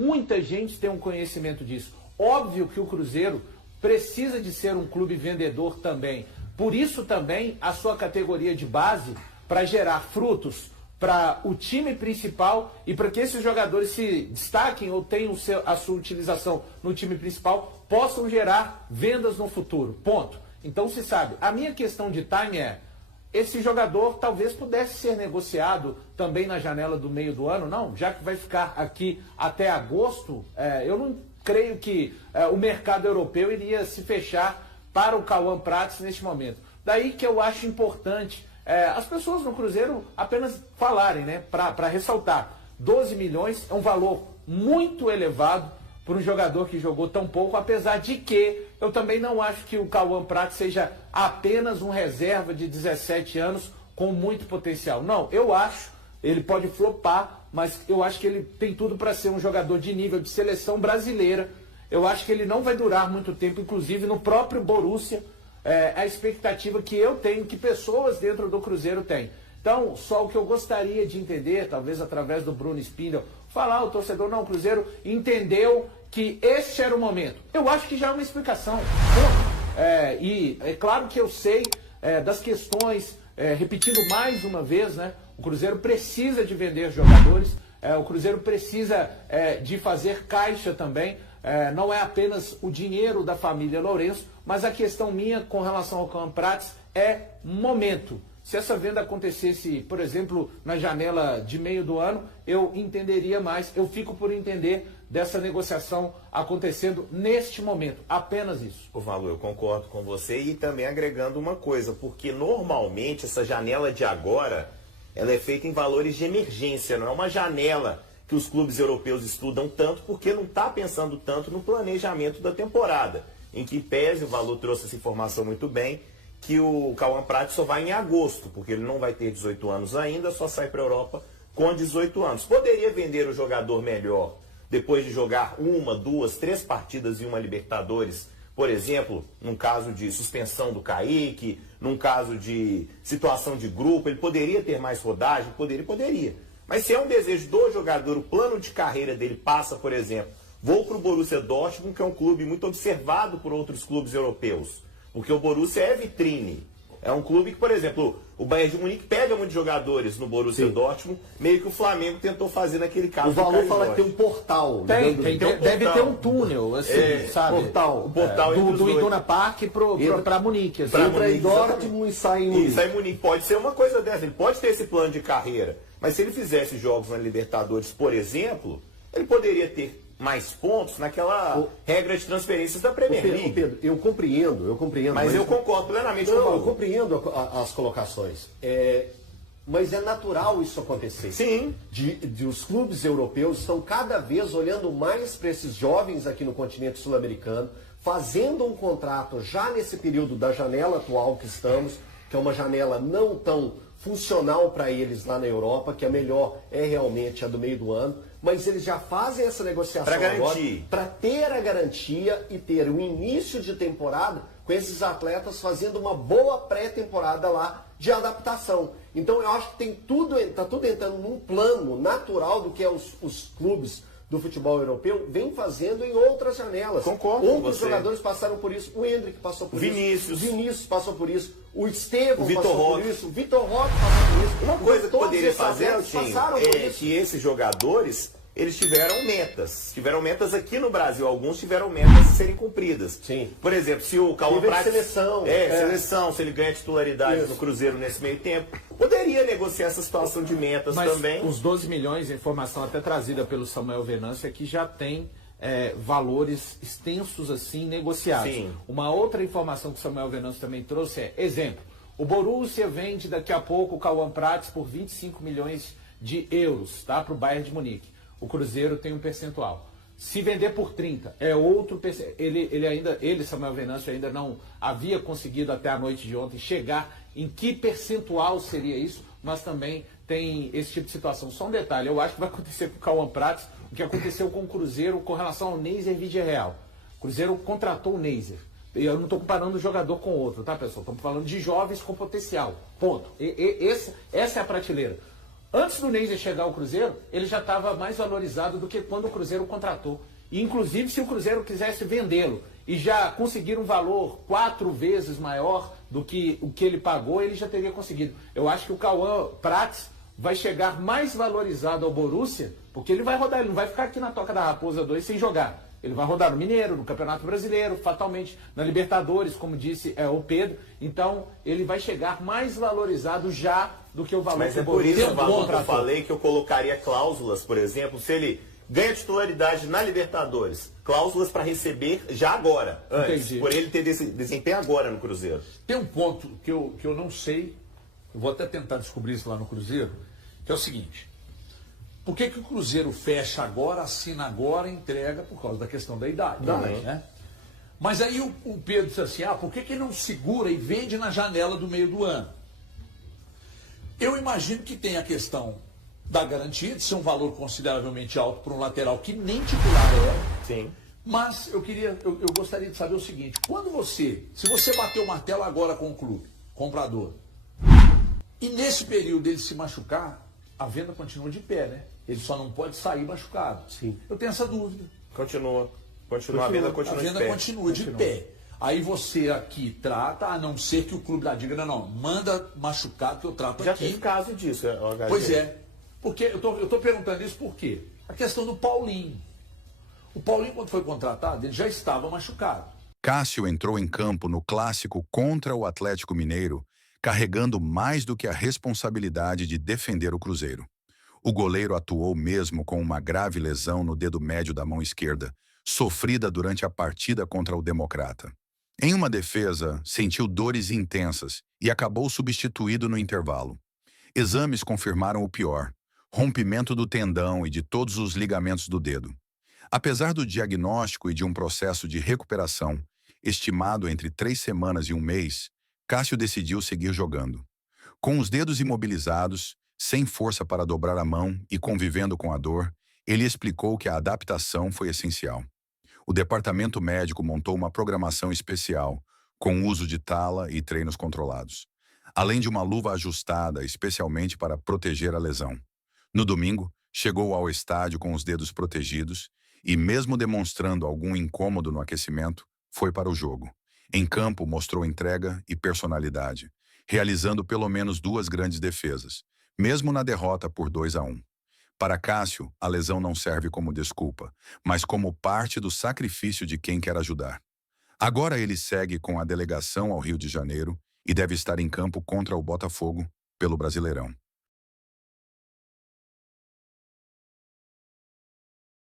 Muita gente tem um conhecimento disso. Óbvio que o Cruzeiro precisa de ser um clube vendedor também. Por isso também a sua categoria de base, para gerar frutos para o time principal e para que esses jogadores se destaquem ou tenham a sua utilização no time principal, possam gerar vendas no futuro. Ponto. Então se sabe. A minha questão de time é, esse jogador talvez pudesse ser negociado também na janela do meio do ano, não? Já que vai ficar aqui até agosto, eu não creio que o mercado europeu iria se fechar para o Cauã Prats neste momento. Daí que eu acho importante as pessoas no Cruzeiro apenas falarem, né? Para ressaltar, 12 milhões é um valor muito elevado para um jogador que jogou tão pouco, apesar de que eu também não acho que o Cauã Prats seja apenas um reserva de 17 anos com muito potencial. Não, eu acho, ele pode flopar, mas eu acho que ele tem tudo para ser um jogador de nível de seleção brasileira. Eu acho que ele não vai durar muito tempo, inclusive no próprio Borussia, a expectativa que eu tenho, que pessoas dentro do Cruzeiro têm. Então, só o que eu gostaria de entender, talvez através do Bruno Spindel, falar ao torcedor, não, o Cruzeiro entendeu que este era o momento. Eu acho que já é uma explicação. E é claro que eu sei das questões, repetindo mais uma vez, né? O Cruzeiro precisa de vender jogadores, o Cruzeiro precisa de fazer caixa também. Não é apenas o dinheiro da família Lourenço, mas a questão minha com relação ao Cauã Prats é momento. Se essa venda acontecesse, por exemplo, na janela de meio do ano, eu entenderia mais. Eu fico por entender dessa negociação acontecendo neste momento. Apenas isso. Ô Valu, eu concordo com você e também agregando uma coisa, porque normalmente essa janela de agora, ela é feita em valores de emergência, não é uma janela que os clubes europeus estudam tanto, porque não está pensando tanto no planejamento da temporada. Em que pese, o Valu trouxe essa informação muito bem, que o Cauã Prats só vai em agosto, porque ele não vai ter 18 anos ainda, só sai para a Europa com 18 anos. Poderia vender o jogador melhor depois de jogar 1, 2, 3 partidas em uma Libertadores, por exemplo, num caso de suspensão do Kaique, num caso de situação de grupo, ele poderia ter mais rodagem? Poderia. Mas se é um desejo do jogador, o plano de carreira dele passa, por exemplo, vou para o Borussia Dortmund, que é um clube muito observado por outros clubes europeus. Porque o Borussia é vitrine. É um clube que, por exemplo, o Bayern de Munique pega muitos jogadores no Borussia Dortmund, meio que o Flamengo tentou fazer naquele caso. O Valor fala que tem um portal. Deve ter um túnel, assim, sabe? Portal. O portal do Iduna Park para Munique. Assim. Entra em Dortmund e sai em Munique. E sai em Munique. Pode ser uma coisa dessa. Ele pode ter esse plano de carreira. Mas se ele fizesse jogos na Libertadores, por exemplo, ele poderia ter mais pontos naquela regra de transferências da Premier League. Pedro, eu compreendo. Mas eu concordo plenamente com o Paulo. Eu compreendo as colocações. Mas é natural isso acontecer. Sim. Os clubes europeus estão cada vez olhando mais para esses jovens aqui no continente sul-americano, fazendo um contrato já nesse período da janela atual que estamos, que é uma janela não tão funcional para eles lá na Europa, que a melhor é realmente a do meio do ano, mas eles já fazem essa negociação agora para ter a garantia e ter o início de temporada com esses atletas fazendo uma boa pré-temporada lá de adaptação. Então eu acho que está tudo entrando num plano natural do que os clubes do futebol europeu vem fazendo em outras janelas. Concordo Outros jogadores passaram por isso. O Hendrick passou por isso. O Vinícius passou por isso. O Estevão passou por isso. O Vitor Roque passou por isso. Uma coisa que poderia fazer, é que esses jogadores, eles tiveram metas. Tiveram metas aqui no Brasil. Alguns tiveram metas a serem cumpridas. Sim. Por exemplo, se o Cauã Prats... seleção. Se ele ganha titularidade no Cruzeiro nesse meio tempo, poderia negociar essa situação de metas. Mas também. Os 12 milhões, a informação até trazida pelo Samuel Venâncio, é que já tem valores extensos assim negociados. Sim. Uma outra informação que o Samuel Venâncio também trouxe é, exemplo, o Borussia vende daqui a pouco o Cauã Prats por 25 milhões de euros, tá, para o Bayern de Munique. O Cruzeiro tem um percentual. Se vender por 30, é outro percentual. Ele, Samuel Venâncio, ainda não havia conseguido até a noite de ontem chegar em que percentual seria isso, mas também tem esse tipo de situação. Só um detalhe, eu acho que vai acontecer com o Cauã Prats o que aconteceu com o Cruzeiro com relação ao Neiser Villarreal. O Cruzeiro contratou o Neiser. Eu não estou comparando um jogador com outro, tá, pessoal? Estamos falando de jovens com potencial. Ponto. Essa é a prateleira. Antes do Neiser chegar ao Cruzeiro, ele já estava mais valorizado do que quando o Cruzeiro o contratou. E, inclusive, se o Cruzeiro quisesse vendê-lo e já conseguir um valor 4 vezes maior do que o que ele pagou, ele já teria conseguido. Eu acho que o Cauã Prats vai chegar mais valorizado ao Borussia, porque ele vai rodar, ele não vai ficar aqui na Toca da Raposa 2 sem jogar. Ele vai rodar no Mineiro, no Campeonato Brasileiro, fatalmente na Libertadores, como disse o Pedro. Então, ele vai chegar mais valorizado já do que o valor Mas que é o por Borussia isso, Valor, que eu contratou. falei que eu colocaria cláusulas, por exemplo, se ele ganha titularidade na Libertadores, cláusulas para receber já agora, antes, Entendi. por ele ter desempenho agora no Cruzeiro. Tem um ponto que eu não sei, eu vou até tentar descobrir isso lá no Cruzeiro, que é o seguinte: por que o Cruzeiro fecha agora, assina agora e entrega por causa da questão da idade? Né? Mas aí o Pedro disse assim, por que não segura e vende na janela do meio do ano? Eu imagino que tem a questão da garantia de ser um valor consideravelmente alto para um lateral que nem titular é. Sim. Mas eu gostaria de saber o seguinte: se você bater o martelo agora com o clube, comprador, e nesse período ele se machucar, a venda continua de pé, né? Ele só não pode sair machucado. Sim. Eu tenho essa dúvida. Continua, a venda continua A de venda pé. continua de pé. Aí você aqui trata, a não ser que o clube lá diga, não, manda machucado que eu trato Já aqui. teve caso disso, HG. Pois é. Porque eu tô perguntando isso por quê? A questão do Paulinho. O Paulinho, quando foi contratado, ele já estava machucado. Cássio entrou em campo no clássico contra o Atlético Mineiro, carregando mais do que a responsabilidade de defender o Cruzeiro. O goleiro atuou mesmo com uma grave lesão no dedo médio da mão esquerda, sofrida durante a partida contra o Democrata. Em uma defesa, sentiu dores intensas e acabou substituído no intervalo. Exames confirmaram o pior: rompimento do tendão e de todos os ligamentos do dedo. Apesar do diagnóstico e de um processo de recuperação, estimado entre 3 semanas e 1 mês, Cássio decidiu seguir jogando. Com os dedos imobilizados, sem força para dobrar a mão e convivendo com a dor, ele explicou que a adaptação foi essencial. O departamento médico montou uma programação especial, com uso de tala e treinos controlados, além de uma luva ajustada especialmente para proteger a lesão. No domingo, chegou ao estádio com os dedos protegidos e, mesmo demonstrando algum incômodo no aquecimento, foi para o jogo. Em campo, mostrou entrega e personalidade, realizando pelo menos 2 grandes defesas, mesmo na derrota por 2-1. Para Cássio, a lesão não serve como desculpa, mas como parte do sacrifício de quem quer ajudar. Agora ele segue com a delegação ao Rio de Janeiro e deve estar em campo contra o Botafogo pelo Brasileirão.